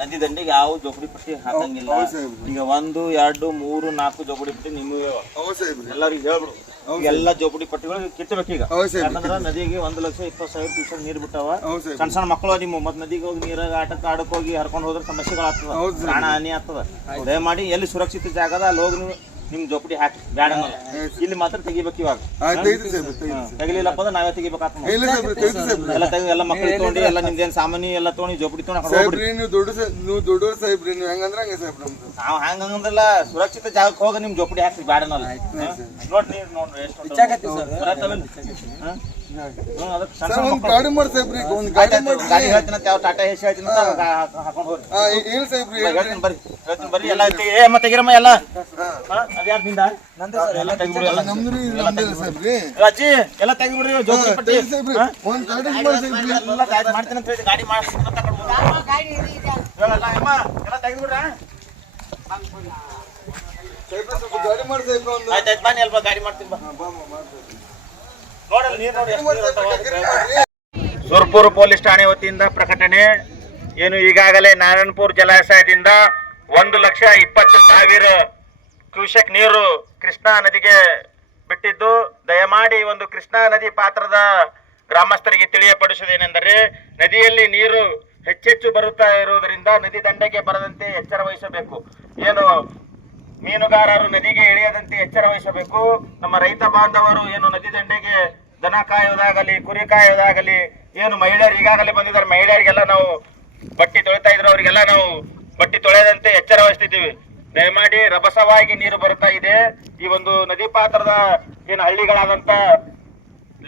ನದಿ ದಂಡೆಗೆ ಯಾವ ಜೋಪಡಿ ಪಟ್ಟಿ ಹಾಕಂಗಿಲ್ಲ. ಈಗ 1, 2, 3, 4 ಜೋಪಡಿ ಪಟ್ಟಿ ನಿಮಗೆ ಎಲ್ಲರಿಗೂ ಹೇಳ್ಬಿಡು. ಎಲ್ಲ ಜೋಪಡಿ ಪಟ್ಟಿಗಳು ಕಿತ್ತಬೇಕೀಗ. ಯಾಕಂದ್ರ ನದಿಗೆ 1,20,000 ಕ್ಯೂಸೆಕ್ ನೀರ್ ಬಿಟ್ಟಾವ. ಸಣ್ಣ ಸಣ್ಣ ಮಕ್ಕಳು ನಿಮ್ಮ ಮತ್ ನದಿಗೆ ಹೋಗಿ ನೀರಾಗ ಆಡಕ್ ಹೋಗಿ ಹರ್ಕೊಂಡು ಹೋದ್ರೆ ಸಮಸ್ಯೆಗಳಾಗ್ತದ, ಪ್ರಾಣ ಹಾನಿ ಆಗ್ತದ. ದಯಮಾಡಿ ಎಲ್ಲಿ ಸುರಕ್ಷಿತ ಜಾಗದ ಅಲ್ಲಿ ಹೋಗಿ ನಿಮ್ ಜೋಪಡಿ ಹಾಕಿ ಬ್ಯಾಡ. ಇಲ್ಲಿ ಮಾತ್ರ ತೆಗಿಬೇಕು. ಇವಾಗ ತೆಗಿಲಿಲ್ಲಪ್ಪ ಅಂದ್ರೆ ನಾವೇ ತೆಗಿಬೇಕಾಗ್ತದೆ. ಎಲ್ಲ ತೆಗಿ ಎಲ್ಲ ಮಕ್ಕಳು ತಗೊಂಡು ಎಲ್ಲ ನಿಮ್ದೇನ್ ಸಾಮಾನ್ಯ ಎಲ್ಲ ತಗೊಂಡು ಜೋಪಡಿ ತಗೊಂಡು ನಾವ್ ಹಂಗಂದ್ರಲ್ಲ ಸುರಕ್ಷಿತ ಜಾಗಕ್ಕೆ ಹೋಗ ನಿಮ್ ಜೋಪಡಿ ಹಾಕಿ ಬ್ಯಾಡನಲ್ಲ. ನೋಡ್ರಿ ನೋಡ್ರಿ ಗಾಡಿ ಹೇಳ್ತೀನಿ ಟಾಟಾ ಹೇಸಿ ಹೇಳ್ತೀನಿ ಹಾಕೊಂಡು ಹೋಗ್ರಿ. ಬರ್ರಿ ಎಲ್ಲ ತೆಗಿರಮ್ಮ ಎಲ್ಲ. ಅಜ್ಜಿ ಎಲ್ಲ ತೆಗಿಬಿಡ್ರಿ ಜೋಪಡಿ ಪಟ್ಟಿ ಮಾಡ್ತೀನಿ ಅಂತ ಹೇಳಿ ಗಾಡಿ ಎಲ್ಲ ತೆಗಿಬಿಡ್ರ. ಆಯ್ತಾಯ್ತು ಬನ್ನಿ ಅಲ್ಪ ಗಾಡಿ ಮಾಡ್ತೀನಿ. ಸುರ್ಪುರ್ ಪೊಲೀಸ್ ಠಾಣೆ ವತಿಯಿಂದ ಪ್ರಕಟಣೆ. ಏನು ಈಗಾಗಲೇ ನಾರಾಯಣಪುರ ಜಲಾಶಯದಿಂದ 1,20,000 ಕ್ಯೂಸೆಕ್ ನೀರು ಕೃಷ್ಣಾ ನದಿಗೆ ಬಿಟ್ಟಿದ್ದು, ದಯಮಾಡಿ ಒಂದು ಕೃಷ್ಣಾ ನದಿ ಪಾತ್ರದ ಗ್ರಾಮಸ್ಥರಿಗೆ ತಿಳಿಯಪಡಿಸುವುದೇನೆಂದರೆ ನದಿಯಲ್ಲಿ ನೀರು ಹೆಚ್ಚೆಚ್ಚು ಬರುತ್ತಾ ಇರುವುದರಿಂದ ನದಿ ದಂಡೆಗೆ ಬರದಂತೆ ಎಚ್ಚರ ವಹಿಸಬೇಕು. ಏನು ಮೀನುಗಾರರು ನದಿಗೆ ಇಳಿಯದಂತೆ ಎಚ್ಚರ ವಹಿಸಬೇಕು. ನಮ್ಮ ರೈತ ಬಾಂಧವರು ಏನು ನದಿ ದಂಡೆಗೆ ದನ ಕಾಯುವುದಾಗಲಿ ಕುರಿ ಕಾಯುವುದಾಗಲಿ ಏನು ಮಹಿಳೆಯರು ಈಗಾಗಲೇ ಬಂದಿದ್ದಾರೆ, ಮಹಿಳೆಯರಿಗೆಲ್ಲ ನಾವು ಬಟ್ಟಿ ತೊಳಿತಾ ಇದ್ರು, ಅವರಿಗೆಲ್ಲ ನಾವು ಬಟ್ಟಿ ತೊಳೆಯದಂತೆ ಎಚ್ಚರ ವಹಿಸ್ತಿದ್ದೀವಿ. ದಯಮಾಡಿ ರಭಸವಾಗಿ ನೀರು ಬರುತ್ತಾ ಇದೆ. ಈ ಒಂದು ನದಿ ಪಾತ್ರದ ಏನು ಹಳ್ಳಿಗಳಾದಂತ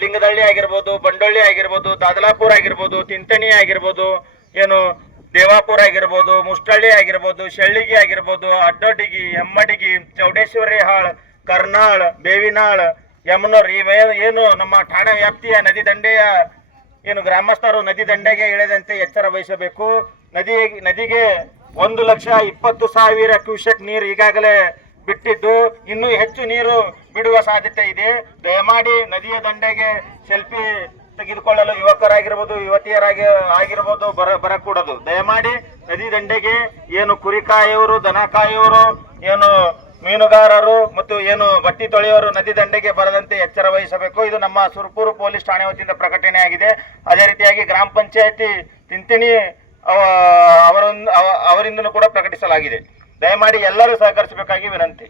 ಲಿಂಗದಳ್ಳಿ ಆಗಿರ್ಬೋದು, ಬಂಡೊಳ್ಳಿ ಆಗಿರ್ಬೋದು, ದಾದಲಾಪುರ ಆಗಿರ್ಬೋದು, ತಿಂತಣಿ ಆಗಿರ್ಬೋದು, ಏನು ದೇವಾಪುರ ಆಗಿರ್ಬೋದು, ಮುಷ್ಟಳ್ಳಿ ಆಗಿರ್ಬೋದು, ಶೆಳ್ಳಿಗಿ ಆಗಿರ್ಬೋದು, ಅಡ್ಡೊಡ್ಡಿಗಿ, ಹೆಮ್ಮಡಿಗಿ, ಚೌಡೇಶ್ವರಿ ಹಾಳ್, ಕರ್ನಾಳ್, ಬೇವಿನಾಳ್, ಯಮನೂರ್ ಏನು ನಮ್ಮ ಠಾಣಾ ವ್ಯಾಪ್ತಿಯ ನದಿ ದಂಡೆಯ ಏನು ಗ್ರಾಮಸ್ಥರು ನದಿ ದಂಡೆಗೆ ಇಳಿದಂತೆ ಎಚ್ಚರ ವಹಿಸಬೇಕು. ನದಿಗೆ 1,20,000 ಕ್ಯೂಸೆಕ್ ನೀರು ಈಗಾಗಲೇ ಬಿಟ್ಟಿದ್ದು, ಇನ್ನೂ ಹೆಚ್ಚು ನೀರು ಬಿಡುವ ಸಾಧ್ಯತೆ ಇದೆ. ದಯಮಾಡಿ ನದಿಯ ದಂಡೆಗೆ ಸೆಲ್ಫಿ ತೆಗೆದುಕೊಳ್ಳಲು ಯುವಕರಾಗಿರ್ಬೋದು, ಆಗಿರ್ಬೋದು ಬರಕೂಡದು. ದಯಮಾಡಿ ನದಿ ದಂಡೆಗೆ ಏನು ಕುರಿ ಕಾಯೋರು, ದನ ಕಾಯೋರು, ಏನು ಮೀನುಗಾರರು ಮತ್ತು ಏನು ಬಟ್ಟಿ ತೊಳೆಯೋರು ನದಿ ದಂಡೆಗೆ ಬರದಂತೆ ಎಚ್ಚರ ವಹಿಸಬೇಕು. ಇದು ನಮ್ಮ ಸುರ್ಪುರ್ ಪೊಲೀಸ್ ಠಾಣೆ ವತಿಯಿಂದ ಪ್ರಕಟಣೆ ಆಗಿದೆ. ಅದೇ ರೀತಿಯಾಗಿ ಗ್ರಾಮ ಪಂಚಾಯತಿ ತಿಂತಿಣಿ ಅವರಿಂದಲೂ ಕೂಡ ಪ್ರಕಟಿಸಲಾಗಿದೆ. ದಯಮಾಡಿ ಎಲ್ಲರೂ ಸಹಕರಿಸಬೇಕಾಗಿ ವಿನಂತಿ.